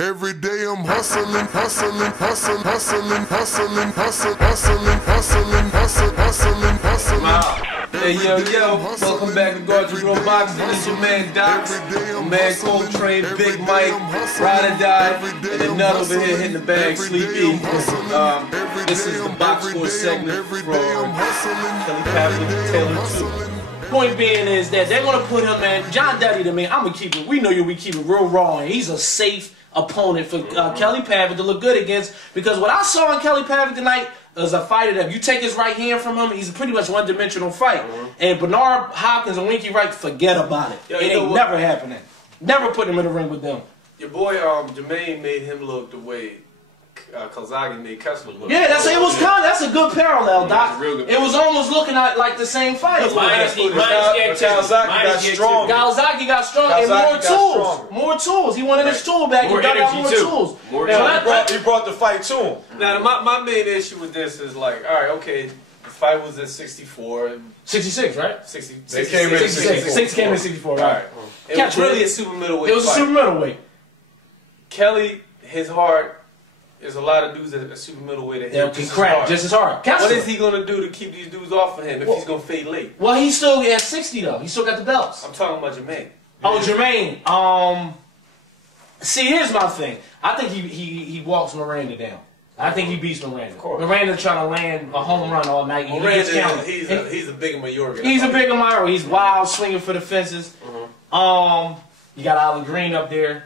Every day I'm hustling, hustling, hustling, hustling, hustling, hustling, hustling, hustling, hustling, hustling, hustling. Hey yo, welcome back to Gorgeous Road Boxing. This your man Doc, my man Coltrane, Big Mike, Ride or Die, and the nut over here hitting the bag, Sleepy. This is the Box Score segment from Kelly Pavlik, Taylor 2. Point being is that they're gonna put him in. John Duddy to me, I'm gonna keep it. We know we keep it real raw, and he's a safe opponent for Kelly Pavlik to look good against, because what I saw in Kelly Pavlik tonight is a fighter that if you take his right hand from him, he's a pretty much one-dimensional fight. And Bernard Hopkins and Winky Wright, forget about it. It ain't never happening. Never put him in the ring with them. Your boy Jermaine made him look the way Calzaghe made Kessler look. Yeah, that's a good parallel, Doc. It was almost looking at like the same fight. Calzaghe got strong and more tools. He wanted his tool back. He got more tools. He brought the fight to him. Now, my main issue with this is like, all right, okay, the fight was at 64. 66, right? 66. They came in 66. 6 came in 64, right? It was really a super middleweight fight. It was a super middleweight. Kelly, his heart, there's a lot of dudes at a super middleweight that can crack just as hard. What is he going to do to keep these dudes off of him if he's going to fade late? Well, he's still at 60, though. He still got the belts. I'm talking about Jermaine. Oh, Jermaine. See, here's my thing. I think he walks Miranda down. I think he beats Miranda. Miranda trying to land a home run all night. Miranda, he's a bigger Mayorga. He's a bigger Mayorga. He's wild, swinging for the fences. You got Alan Green up there.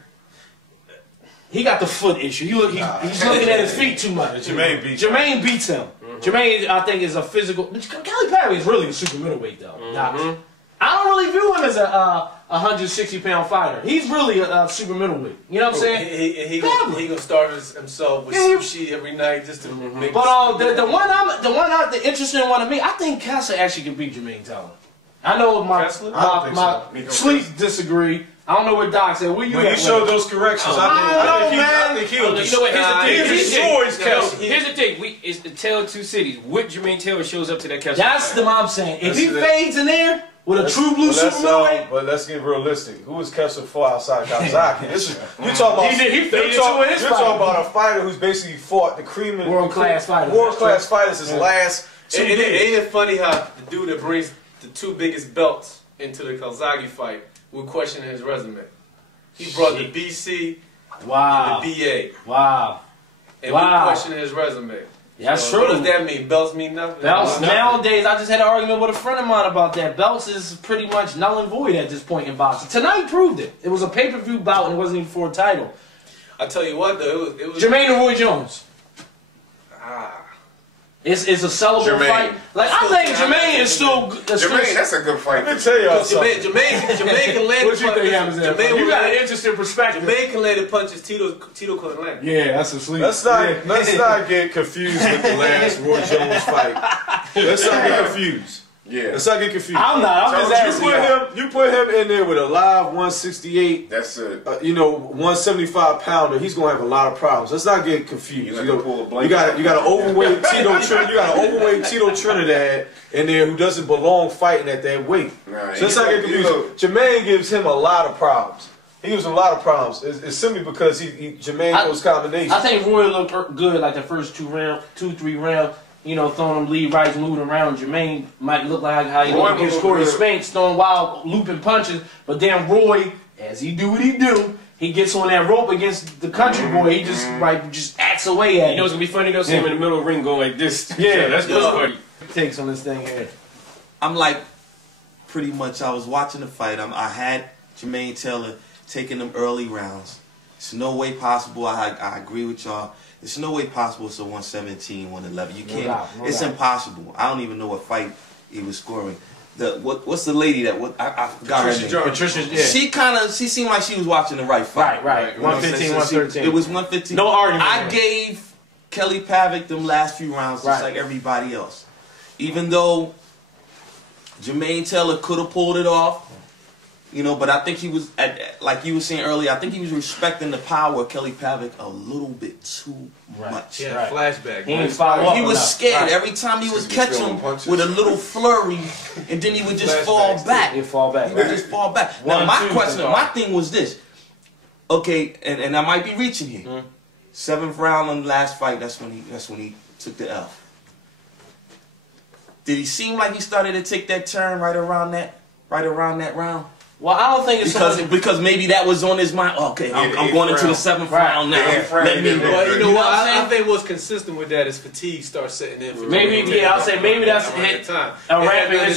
He got the foot issue. He's looking at his feet too much. Jermaine beats him. Jermaine, I think, is a physical. Kelly Pavlik is really a super middleweight, though. I don't really view him as a 160-pound fighter. He's really a super middleweight. You know what I'm saying? He gonna starve himself with sushi every night just to make. But the interesting one to me, I think Kessler actually can beat Jermaine Taylor. I know my sleep disagree. I don't know what Doc said. Where you when at? You showed those corrections. I think he'll destroy. Here's the thing. It's the tale of two cities. What Jermaine Taylor shows up to that Kessler? That's the I'm saying. If he fades in there with a true blue super middleweight. But let's get realistic. Who is Kessler for outside Calzaghe? You talking about? You're talking about a fighter who's basically fought the cream of world-class fighters. World-class fighters his last 2 years. Ain't it funny how the dude that brings the 2 biggest belts into the Calzaghe fight, we're questioning his resume. He brought the BC and the BA. Wow. And we're questioning his resume. Yeah, that's true. What does that mean? Belts mean nothing? Belts, nowadays, I just had an argument with a friend of mine about that. Belts is pretty much null and void at this point in boxing. Tonight proved it. It was a pay-per-view bout and it wasn't even for a title. I tell you what, though, it was Jermaine and Roy Jones. It's a sellable fight. Like I think Jermaine is still. Jermaine, that's a good fight. Let me tell y'all something. Jermaine can land. What you think happens there? You got an interesting perspective. Jermaine can land the punches Tito couldn't land. Yeah, that's a sleep. Let's not get confused with the last Roy Jones fight. Let's not get confused. Yeah. Let's not get confused. I'm not. I'm just asking. You put him in there with a live 168. That's it. 175 pounder. He's gonna have a lot of problems. Let's not get confused. You got an overweight Tito Trinidad in there who doesn't belong fighting at that weight. So let's not get confused. Jermaine gives him a lot of problems. He gives him a lot of problems. It's simply because Jermaine those combinations. I think Roy looked good like the first 2-3 rounds. Throwing them lead rights, moving around. Jermaine might look like how he looked against Corey Spinks, throwing wild looping punches. But then Roy, as he do what he do, he gets on that rope against the country boy. He just acts away at him. You know it's gonna be funny though, see him in the middle of the ring going like this. Yeah, that's funny. Takes on this thing here. I'm like, pretty much. I was watching the fight. I had Jermaine Taylor taking them early rounds. It's no way possible. I agree with y'all. It's no way possible it's a 117, 111. You can't. It's impossible. I don't even know what fight he was scoring. What's the lady that I forgot her name? Patricia. Yeah. She seemed like she was watching the right fight. Right. 115, 113. It was 115. No argument. I gave Kelly Pavlik them last few rounds just like everybody else. Even though Jermaine Taylor could have pulled it off. But I think he was, like you were saying earlier, I think he was respecting the power of Kelly Pavlik a little bit too much. Yeah, flashback. He was scared. Every time he would catch him with a little flurry, and then he would just fall back. He'd fall back. He would just fall back. Now, my thing was this. Okay, and I might be reaching here. 7th round on the last fight. That's when he took the L. Did he seem like he started to take that turn right around that round? Well, I don't think it's because maybe that was on his mind. Okay, I'm going into the 7th round now. Well, you know what? I think what's consistent with that is fatigue starts setting in. For maybe, yeah, I'll say maybe that's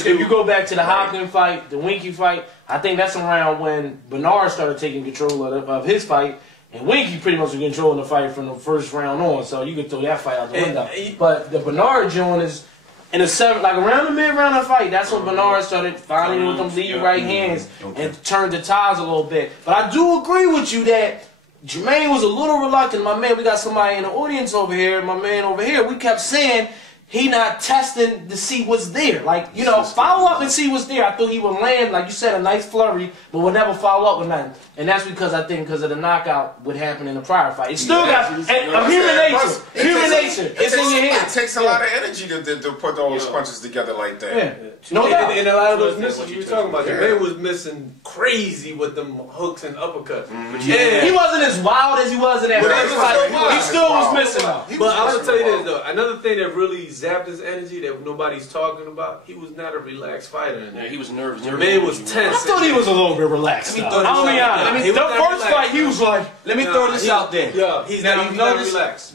if you go back to the Hopkins fight, the Winky fight, I think that's around when Bernard started taking control of his fight, and Winky pretty much was controlling the fight from the first round on. So you could throw that fight out the window. But the Bernard joint is in the 7th, like around the mid-round of the fight. That's when Bernard started finding with them lead right hands and turned the ties a little bit. But I do agree with you that Jermaine was a little reluctant. My man, we got somebody in the audience over here. My man over here, we kept saying he not testing to see what's there. Like, you know, follow up and see what's there. I thought he would land, like you said, a nice flurry, but would never follow up with nothing. And that's because I think because of the knockout what happened in the prior fight. It still got human nature. Human nature. It's in your head. It takes a lot of energy to put those punches together like that. Yeah. No doubt. And a lot of those misses you were talking about, Jermaine was missing crazy with them hooks and uppercuts. Yeah. He wasn't as wild as he was in that fight. He still was missing though. But I'm going to tell you this though, another thing that really zapped his energy that nobody's talking about, he was not a relaxed fighter in there. Yeah, he was nervous. Jermaine was tense. I thought he was a little bit relaxed. I'll be honest. The first fight, he was like, let me throw this out there. Yeah, he's not relaxed.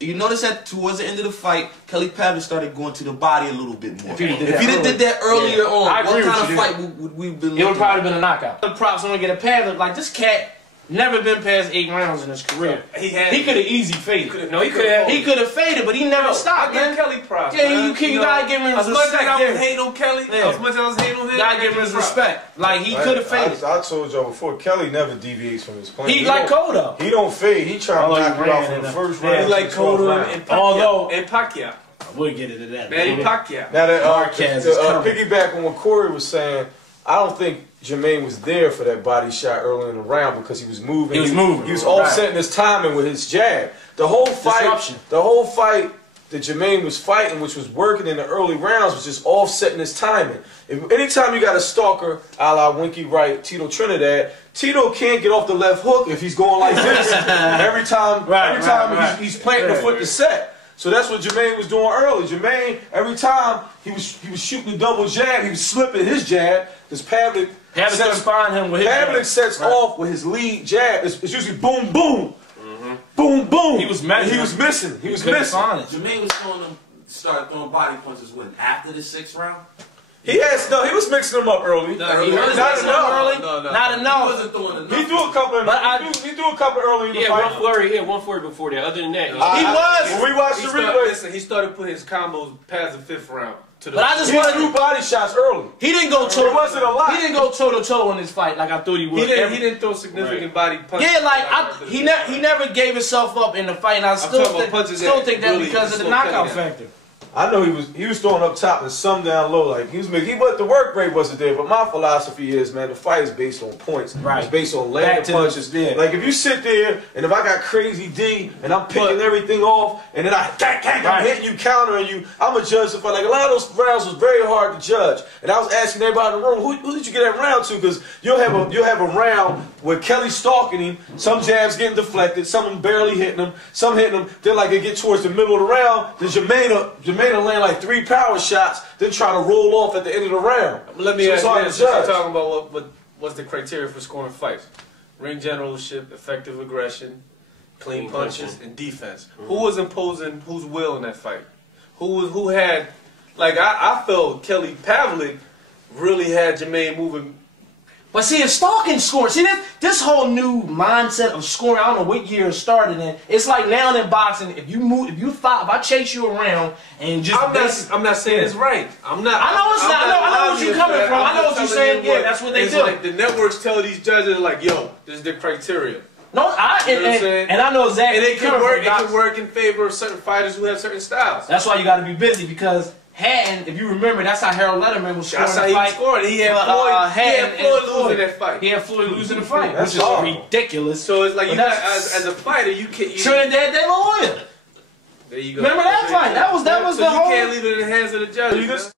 You notice that towards the end of the fight, Kelly Pavlik started going to the body a little bit more. If he did that earlier on, what kind of fight would we been looking at? It would probably been a knockout. The props want to get a Pavlik. Like, this cat never been past 8 rounds in his career. He could have easy faded. He could have faded, but he never stopped, man. Kelly props. Yeah, you gotta give him his respect. As much as I was hating on Kelly, as much as I was hating on him, you gotta give him his respect. Like, he could have faded. I told y'all before, Kelly never deviates from his plan. He like Cotto. He don't fade. He trying to knock you out from the first round. He's like Cotto and Pacquiao. We'll get into that. Manny Pacquiao. Now that Marquez is coming. piggyback on what Corey was saying, I don't think Jermaine was there for that body shot early in the round because he was moving. He was moving. He was offsetting his timing with his jab. The whole fight that Jermaine was fighting, which was working in the early rounds, was just offsetting his timing. Anytime you got a stalker, a la Winky Wright, Tito Trinidad, Tito can't get off the left hook if he's going like this every time he's planting the foot to set. So that's what Jermaine was doing early. Jermaine, every time he was shooting a double jab, he was slipping his jab because Pavlik sets off with his lead jab. It's usually boom, boom, boom, boom. He was missing. He was missing. Jermaine was started throwing body punches when after the 6th round. He was mixing them up early. Not enough. He wasn't throwing enough. He threw a couple early in the fight. One flurry before that. Other than that, When we watched the replay, Listen, he started putting his combos past the 5th round. But I just wanted threw body shots early. He didn't go toe. It wasn't a lot. He didn't go toe to toe in this fight like I thought he would. He didn't throw significant body punches. Yeah, like he never gave himself up in the fight. And I still think that because of the knockout factor. I know he was throwing up top and some down low. Like the work rate wasn't there. But my philosophy is, man, the fight is based on points. Right. It's based on landing punches. Like if you sit there and if I got crazy D and I'm picking everything off and then I'm hitting you, countering you, I'm a judge. Like a lot of those rounds was very hard to judge. And I was asking everybody in the room, who did you get that round to? Because you'll have a round where Kelly's stalking him. Some jabs getting deflected. Some of them barely hitting him. Some hitting him. Then like they get towards the middle of the round. Then Jermaine will land like 3 power shots, then try to roll off at the end of the round. Let me ask you this. You're talking about what's the criteria for scoring fights. Ring generalship, effective aggression, clean punches, and defense. Who was imposing whose will in that fight? Who had, like I felt Kelly Pavlik really had Jermaine moving. But see, it's stalking scoring. See, this whole new mindset of scoring, I don't know what year it started in. It's like now in boxing, if I chase you around and just I'm not saying it's right. I know what you're coming from. I know what you're saying. Yeah, that's what they do. Like the networks tell these judges, like, yo, this is the criteria. No, and I know exactly. And it can work in favor of certain fighters who have certain styles. That's why you got to be busy because Hatton, if you remember, that's how Harold Letterman was scoring the fight. That's how he scored. He had Floyd losing that fight. He had Floyd losing the fight, which is ridiculous. So it's like you got, as a fighter, you can't. Trinidad De La Hoya. There you go. Remember that fight? That was the whole. You can't leave it in the hands of the judges.